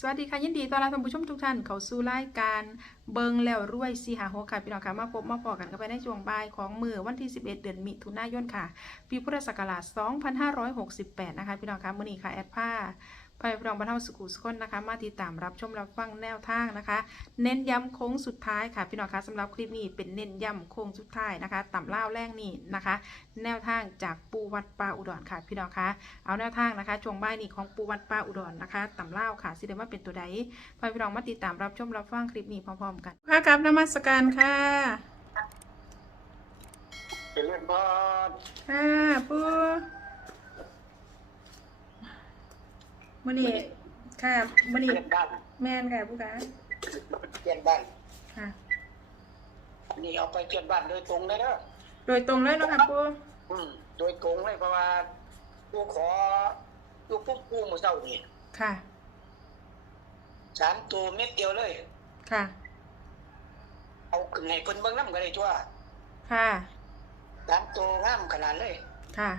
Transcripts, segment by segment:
สวัสดีค่ะยินดีต้อนรับท่านผู้ชมทุกท่านเข้าสู่รายการเบิงแล้วรวยสีหาหัวค่ะพี่น้องค่ะมาพบมาพอกันกันไปในช่วงบ่ายของมือวันที่ 11 เดือนมิถุนายนค่ะ ปีพุทธศักราช 2568 นะคะพี่น้องค่ะมื้อนี้ค่ะแอดผ้า พายพี่น้องบรรเทาสุขุสุขนนะคะ มาติดตามรับชมรับฟังแนวทางนะคะ เน้นย้ำโค้งสุดท้ายค่ะพี่น้องคะสำหรับคลิปนี้เป็นเน้นย้ำโค้งสุดท้ายนะคะต่ำเล่าวแรงนี่นะคะ แนวทางจากปูวัดป่าอุดรค่ะพี่น้องคะเอาแนวทางนะคะช่วงบ่ายนี้ของปูวัดป่าอุดรนะคะต่ำเล่าวค่ะสิเดว่าเป็นตัวใดพาพี่น้องมาติดตามรับชมรับฟังคลิปนี้พร้อมๆกันค่ะกับนมัสการค่ะเป็นเรื่องบ้านค่ะปู มื่อนี้ค่ะมื่อนี้เปลี่ยนบ้านแมนค่ะผู้ค้าเปลี่ยนบ้านค่ะ นี่เอาไปเปลี่ยนบ้านโดยตรงเลยเด้อโดยตรงเลยเนาะค่ะปูอืมโดยตรงเลยเพราะว่ากูขอกูปุ๊บกูมือเศร้านี่ค่ะสามตัวเม็ดเดียวเลย ค่ะ เอาขึ้นให้เพิ่นเบิ่งน้ำกันเลยจ้วค่ะสามตัวงามขนาดเลย ค่ะ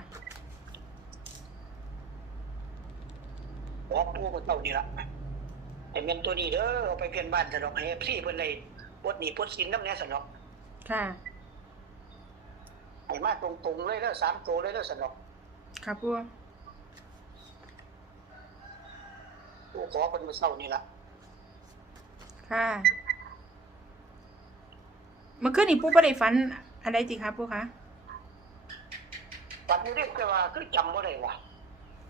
ขอปูมือเศร้านี่ละไอ้เมนตัวนี้เด้อเอาไปเปลี่ยนบ้านสนอกให้พี่เพิ่นได้ปลดหนี้ปลดสินน้ำเนี้ยสนอกค่ะให้มาตรงๆเลยเด้อสามตัวเลยเด้อสนอกค่ะปูกูขอเพิ่นมือเศร้านี่ละค่ะเมื่อคืนนี้ปูไม่ได้ฝันอะไรจริงคะปูคะฝันอยู่เด้อแต่ว่าคือจำบ่ได้ว่ะ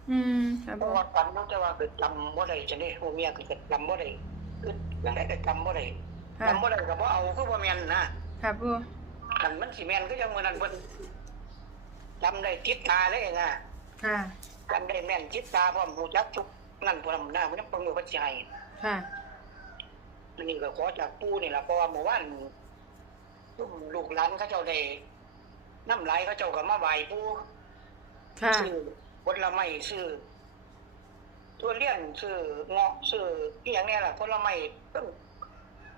อืมค่ะเพปูราะว่าฝันรู้แต่ว่าคือจำบ่ได้จังนี้ผู้เมียคือจำบ่ได้คืออย่างไรก็จำบ่ได้ค่ะจำบ่ได้ก็บ่เอาคือบ่แม่นนะค่ะปูคันมันสิแม่นคือจังมื้อนั้นเพิ่นจำได้จิตตาเลยนะค่ะจำได้แม่นจิตตาพร้อมรู้จักทุกนั่นพร้อมหน้าเพิ่นเพิ่นว่าสิให้ค่ะอันนี้ก็ขอจากปู่นี่ล่ะเพราะว่าเมื่อวานลูกหลานเขาเจ้าได้น้ำไหลเขาเจ้าก็มาไหว้ปู่ค่ะซื้อ ผลไม้ซื้อตัวเลี้ยนซื้อเงาะซื้ออีหยังเนี่ยล่ะผลไม้ต้อง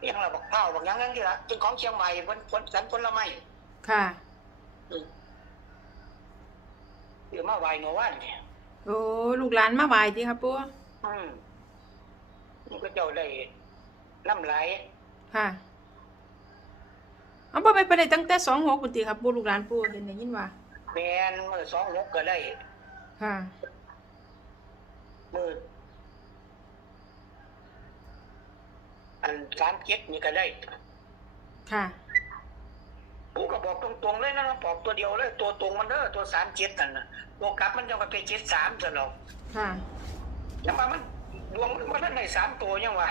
อีหยังล่ะบักพร้าวบักหยังนั่นที่ล่ะเป็นของเชียงใหม่ผลผลสันผลไม้ค่ะอืมเดี๋ยวมาไหว้หนูว่านเนี่ยโอ้ลูกหลานมาไหวดีครับปูอืมมันก็เจ้าได้น้ำไหลค่ะเอาบ่ไปไปได้ตั้งแต่สองหกปุติครับปูลูกหลานปูเห็นได้ยินว่าแมนมือสองหกก็ได้ ค่ะ มืออันสามเจ็ดนี่ก็ได้ ค่ะ กูก็บอกตรงๆเลยนะบอกตัวเดียวเลยตัวตรงมันเด้อตัวสามเจ็ดนั่นน่ะตัวกลับมันยังไปเป็นเจ็ดสามซะหรอกค่ะยังว่ามันดวงมันมันได้สามตัวยังวะ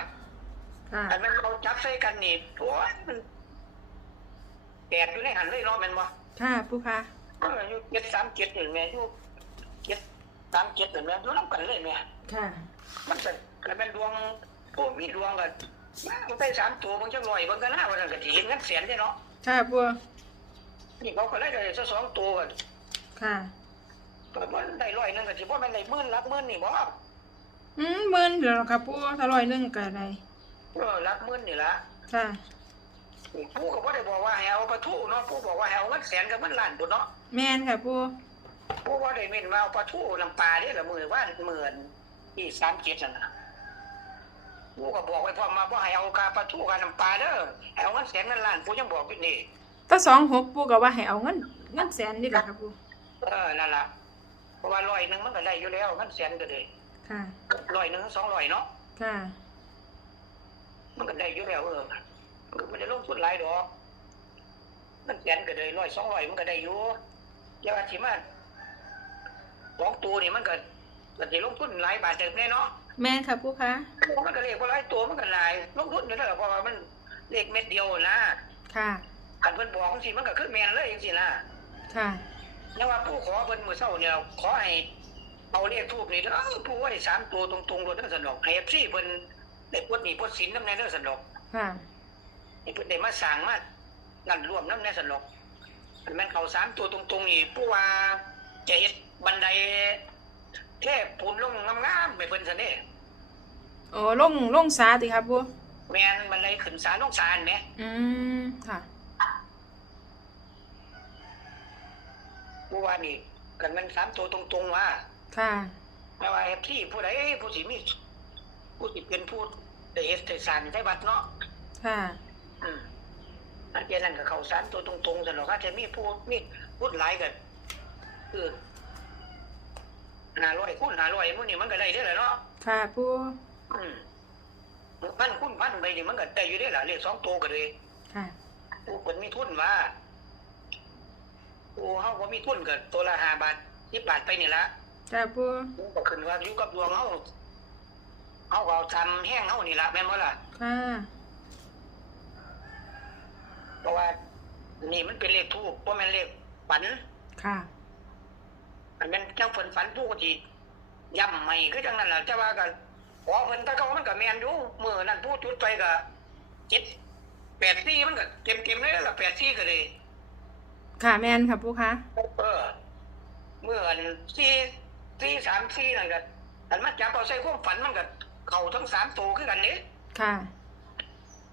ค่ะอันนั้นเราจับใส่กันนี่โอ้ยมันแปดอยู่ในหันเลยเนาะแม่นบ่ค่ะปูค่ะ เอออยู่เจ็ดสามเจ็ดนี่แม่อยู่ เจ็ดสามเจ็ดนี่แม่อยู่นํกันเลยแม่ค่ะ มันก็ก็แม่นดวงโอ้มีดวงก็มันได้สามตัวมันจังลอยมันก็น่าว่านั่นก็สิเห็นเงินแสนเด้เนาะค่ะปูนี่เขาก็ได้ได้ซะสองตัวก็ค่ะก็มันได้ร้อยหนึงก็สิบ่แม่นได้หมื่นหลักหมื่นนี่บ่อืมหมื่นเดี๋ยวครับปูถ้าร้อยหนึงก็ได้เออหลักหมื่นนี่ล่ะค่ะ ผู้ก็บ่ได้บอกว่าให้เอาปลาทูเนาะผู้บอกว่าให้เอาเงินแสนกับเงินล้านพุ่นเนาะแม่นค่ะปู ผู้ว่าได้เม่นมาเอาปลาทูน้ำปลาเด้ละมื้อว่านหมื่นที่37นั่นน่ะผู้ก็บอกไว้พร้อมมาบ่ให้เอากาปลาทูกับน้ำปลาเด้อให้เอาเงินแสนเงินล้านผู้ยังบอกอยู่นี่ถ้าสองหกปูก็ว่าให้เอาเงินเงินแสนนี่แหละครับปูเออนั่นล่ะเพราะว่าร้อยหนึงมันก็ได้อยู่แล้วเงินแสนก็ได้ค่ะร้อยหนึงสองร้อยเนาะค่ะ มันก็ได้อยู่แล้วเออมันก็บ่ได้ลงทุนหลายดอกเงินแสนก็ได้ร้อยสองร้อยมันก็ได้อยู่อย่าว่าสิมา สองตัวนี่มันก็ก็สิลงทุนหลายบาทเติบแน่เนาะแม่นค่ะปูค่ะมันก็เรียกว่าหลายตัวมันก็หลายลงทุนอยู่แล้วเพราะว่ามันเลขเม็ดเดียวนะค่ะคันเพิ่นบอกจังซี่มันก็คือแม่นเลยจังซี่นะค่ะยังว่าผู้ขอเพิ่นมื้อเช้าเนี่ยขอให้เอาเลขทูปนี่เด้อผู้ว่าได้สามตัวตรงๆโลดเด้อสนอกให้ FC เพิ่นได้ปลดหนี้ปลดสินนำแน่เด้อสนอกค่ะให้เพิ่นได้มาสร้างมานั่นรวมนำแน่สนอกอันแม่นเขาสามตัวตรงๆนี่ผู้ว่าจะเฮ็ด บันไดเทพปูนลงงามๆให้เพิ่นซะเด้โอ้ลงลงสาติครับปูแม่นบันไดขึ้นศาลลงศาลแหมอืมค่ะผู้ว่านี่กันมันสามตัวตรงๆว่าค่ะไม่ว่าเอฟซีผู้ใดผู้สิมีผู้ที่เป็นผู้ได้เฮ็ดได้สร้างได้บัดเนาะค่ะอืมอันเดียวนั้นก็เข้าสารตัวตรงๆซั่นหรอกถ้าจะมีผู้มีพูดหลายก็คือ 500คูณ500มื้อนี้มันก็ได้เด้อล่ะเนาะค่ะปูอืมพันคูณพันไปนี่มันก็ได้อยู่ได้อล่ะเลขสองตัวก็เลยค่ะผู้คนมีทุนว่าผู้เฮาบ่มีทุนก็ตัวละ5บาท10บาทไปนี่ละค่ะปูมันก็ขึ้นว่าอยู่กับดวงเฮาเฮาก็เอาทำแห้งเฮานี่ล่ะแม่นบ่ล่ะค่ะเพราะว่า นี่มันเป็นเลขทูปบ่แม่นเลขฝันค่ะ อันแม่นจังเพิ่นฝันผู้ก็สิย้ำใหม่คือจังนั้นล่ะแต่ว่าก็ขอเพิ่นแตะเก่ามันก็แม่นอยู่มื้อนั้นผู้จุดไปก็7 8 4มันก็เต็มๆเลยล่ะ8 4ก็เลยค่ะแมนค่ะปูคะเออเมื่ออันสี่สี่สามสี่นั่นก็อันมาจับเอาใส่ความฝันมันก็เข่าทั้งสามตัวคือกันนี้ค่ะ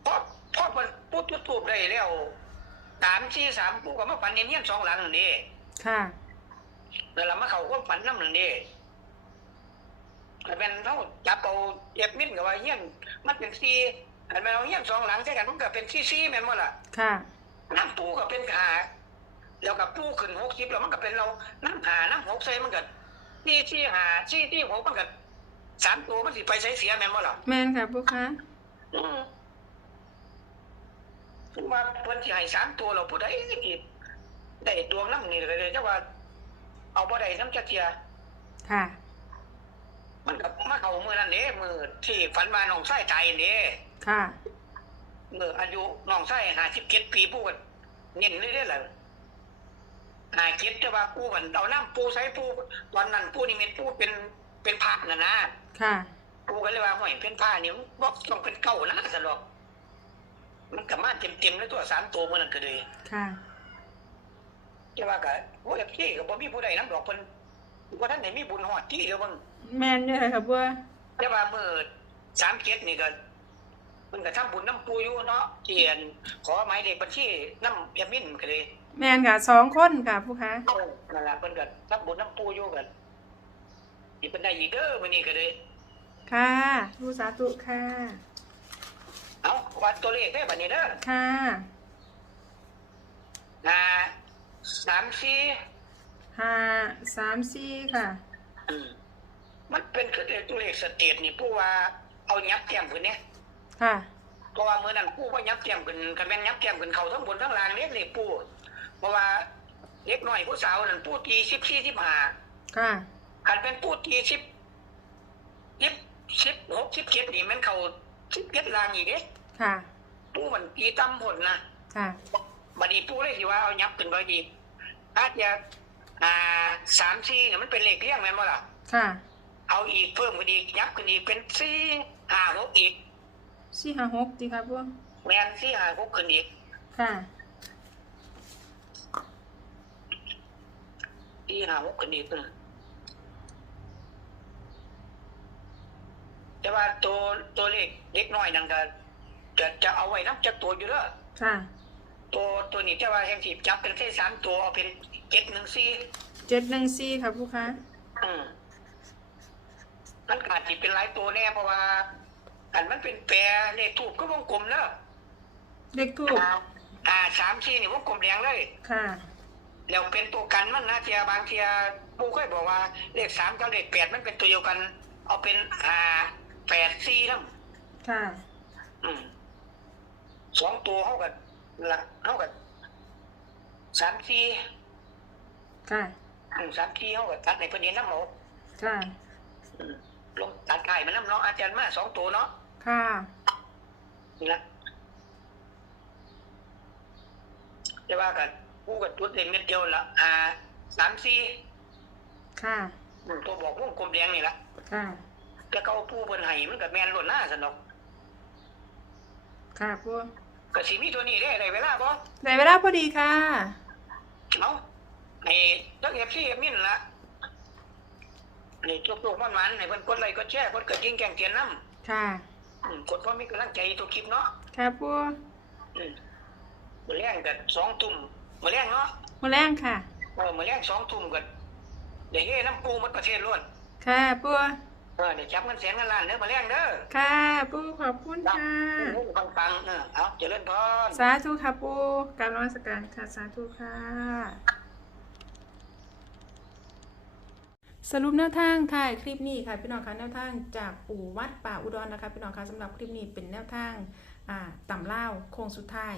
เพราะเพราะมันพูดจุดทูบได้แล้วสามสี่สามปูก็มาฝันเนียนๆสองหลังนี่ค่ะ แล้วเรามาเข่าความฝันน้ำหนึ่งนี่แต่เป็นเท่าจับเอาเย็บมิ้นกับว่าเฮี้ยนมันเป็นสี่อันเป็นเอาเฮี้ยนสองหลังใช่กันมันก็เป็นสี่สี่แม่นว่าล่ะ ค่ะ น้ำปูก็เป็นหาแล้วกับปูขึ้นหกสิบแล้วมันก็เป็นเราน้ำหาน้ำหกใส่มันก็ที่ที่หาที่ที่หกมันก็สามตัวมันสิไปใช้เสียแม่นบ่ล่ะ แมนค่ะปูคะอืมถึงว่าเพิ่นสิให้สามตัวเราผู้ใดอีกได้ดวงน้ำนี่ก็เลยจะว่า เอาบ่ได้น้ำจักเทียค่ะ มันก็มาเข้ามือนั่นเด้มือที่ฝันว่าน้องชายตายนี่ค่ะมืออายุน้องชาย57ปีผู้ก็เน้นเลยเด้อล่ะหาคิดแต่ว่าปูมันเอาน้ำปูใส่ปูตอนนั้นปูนี่เป็นปูเป็นเป็นผ้าน่ะนะค่ะปูก็เลยว่าห่วยเป็นผ้านี่มันบอกต้องเป็นเก้านะสลอกมันกับมาเต็มเต็มๆเลยตัวสามตัวมันนั่นก็เลยค่ะ แต่ว่าก็โอ้ยพี่ก็บ่มีผู้ใดน้ำดอกเพิ่นว่าท่านไหนมีบุญหอดที่เดียวมันแมนอยู่เลยค่ะปูแต่ว่าเมื่อสามเจ็ดนี่ก็มันก็ทำบุญน้ำปูอยู่เนาะเขียนขอหมายเลขบัญชีน้ำยามินก็เลยแมนค่ะสองคนค่ะปูคะเออนั่นล่ะเพิ่นก็ทำบุญน้ำปูอยู่กันนี่เป็นได้อีกเด้อมื้อนี้ก็เลยค่ะปูสาธุค่ะเอาวัดตัวเลขได้บัดนี้เด้อค่ะอ่า สามสี่ห้าสามสี่ค่ะ อืมมันเป็นคือตัวเลขสเตทนี่ผู้ว่าเอายับแก้มขึ้นเนี่ยค่ะ เพราะว่ามื้อนั้นผู้ว่ายับแก้มขึ้นคันแม่นยับแก้มขึ้นเขาทั้งบนทั้งล่างเล็กนี่ผู้เพราะว่าเล็กน้อยผู้สาวนั่นผู้ตีสิบสี่สิบห้าค่ะคันเป็นผู้ตีสิบสิบสิบหกสิบเจ็ดนี่มันเขาสิบเจ็ดล่างอีกเด้ค่ะ ผู้มันตีต่ำหมดนะค่ะบัดนี้ผู้เลยสิว่าเอายับขึ้นไปอีก อาจจะอ่าสามสี่เนี่ยมันเป็นเลขเรียงแม่นบ่ล่ะ ค่ะเอาอีกเพิ่มขึ้นอีกยับขึ้นอีกเป็นสี่ห้าหกอีกสี่ห้าหกดีค่ะปูแมนสี่ห้าหกขึ้นอีกค่ะ สี่ห้าหกขึ้นอีกเออแต่ว่าตัวตัวเลขเล็กน้อยนั่นก็จะจะเอาไว้นับจักตัวอยู่เด้อค่ะ ตัวตัวนี้แต่ว่าแห่งที่จับเป็นเส้นสามตัวเอาเป็นเจ็ดหนึ่งสี่เจ็ดหนึ่งสี่ค่ะปูคะอืมมันอาจจะเป็นหลายตัวแน่เพราะว่า อันมันเป็นแปรเลขถูกก็วงกลมเนอะเลขทูบอ่าสามสี่นี่วงกลมแดงเลย ค่ะแล้วเป็นตัวกันมันนะเทียบางเทียผู้เคยบอกว่าเลขสามกับเลขแปดมันเป็นตัวเดียวกัน เอาเป็นอ่าแปดสี่แล้วค่ะ อืมสองตัวเท่ากับ หลักเท่ากับสามสี่ค่ะอืมสามสี่เท่ากับตัดในประเด็นน้ำหมูค่ะอืมลงตัดไข่มันน้ำเนาะอาจารย์มาสองตัวเนาะค่ะนี่ละจะว่ากันผู้กับจุดเล็กเม็ดเดียวละอ่าสามสี่ค่ะอืมตัวบอกวงกลมแดงนี่ละค่ะแต่เขาผู้เพิ่นให้มันก็แม่นล้วนหน้าสนอกค่ะปู ก็สิมีตัวนี้ได้ได้เวลาบ่ได้เวลาพอดีค่ะเอาให้ตั้ง FC มินละนี่ทุกๆมันๆให้เพิ่นกดไลค์กดแชร์กดกระดิ่งแจ้งเตือนนำค่ะอืมกดเพราะมีกำลังใจทุกคลิปเนาะค่ะปูอืมมื้อแรงก็2ทุ่มมื้อแรงเนาะมาแรงค่ะเออมื้อแรง2ทุ่มก็ได้เฮน้ำปูหมดประเทศล้วนค่ะปู เออเดี๋ยวจับเงินแสนเงินล้านเด้อมาแรงเด้อค่ะ ปูขอบคุณค่ะ ปังปังๆเออเอาเจริญพร สาธุค่ะปูการนมัสการค่ะ สาธุค่ะ สรุปแนวทางถ่ายคลิปนี้ค่ะพี่น้องคะแนวทางจากปู่วัดป่าอุดรนะคะพี่น้องคะสำหรับคลิปนี้เป็นแนวทางอ่าต่ำเล่าวโค้งสุดท้าย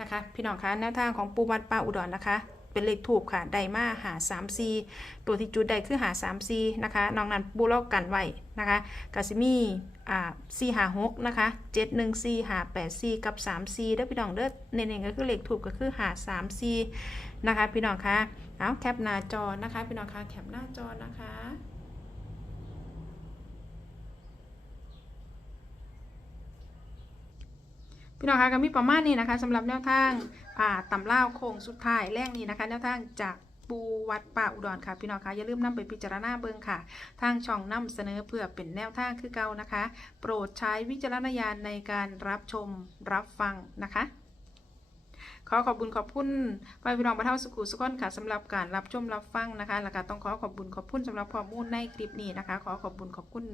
นะคะ พี่น้องคะแนวทางของปู่วัดป่าอุดรนะคะ เป็นเลขถูกค่ะ ไดมาหา3 4ตัวที่จุดใดคือหา3 4นะคะ น้องนั้นปูเล่ากันไว้นะคะกาซิมีอ่า4หา6นะคะ7 1 4หา8 4กับ3 4เด้อพี่น้องเด้อเน้นๆก็คือเลขถูกก็คือหา3 4นะคะ พี่น้องคะเอาแคปหน้าจอนะคะ พี่น้องคะแคปหน้าจอนะคะพี่น้องคะก็มีประมาณนี้นะคะสำหรับแนวทาง ตำเล่าวโค้งสุดท้ายแรกนี้นะคะแนวทางจากปูวัดป่าอุดรค่ะพี่น้องคะอย่าลืมนำไปพิจารณาเบิ่งค่ะ ทางช่องนำเสนอเพื่อเป็นแนวทางคือเก่านะคะ โปรดใช้วิจารณญาณในการรับชมรับฟังนะคะ ขอขอบคุณขอบคุณพ่อพี่น้องประเท่าสุขุสุขนค่ะสำหรับการรับชมรับฟังนะคะแล้วก็ต้องขอขอบคุณขอบคุณสำหรับข้อมูลในคลิปนี้นะคะ ขอขอบคุณขอบคุณ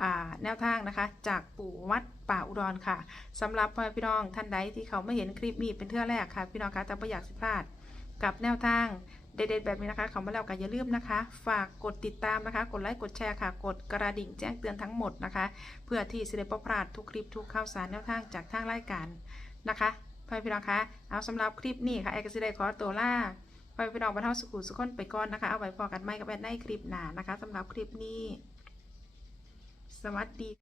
อ่าแนวทางนะคะ จากปู่วัดป่าอุดรค่ะสำหรับพ่อพี่น้องท่านใดที่เขาไม่เห็นคลิปนี้เป็นเทื่อแรกค่ะ พี่น้องคะแต่ไม่อยากสิพลาดกับแนวทางเด็ดๆแบบนี้นะคะเขามาแล้วกันอย่าลืมนะคะ ฝากกดติดตามนะคะ กดไลค์กดแชร์ค่ะ กดกระดิ่งแจ้งเตือนทั้งหมดนะคะ เพื่อที่จะได้บ่พลาดทุกคลิปทุกข่าวสารแนวทางจากทางรายการนะคะ พ่อพี่น้องคะเอาสำหรับคลิปนี้ค่ะแอ้ก็สิได้ขอตัวล่าพ่อพี่น้องบรรเทาสุขุสุขคนไปก่อนนะคะ เอาไว้พอกันไม่กับแอนในคลิปหน้านะคะสำหรับคลิปนี้ สวัสดี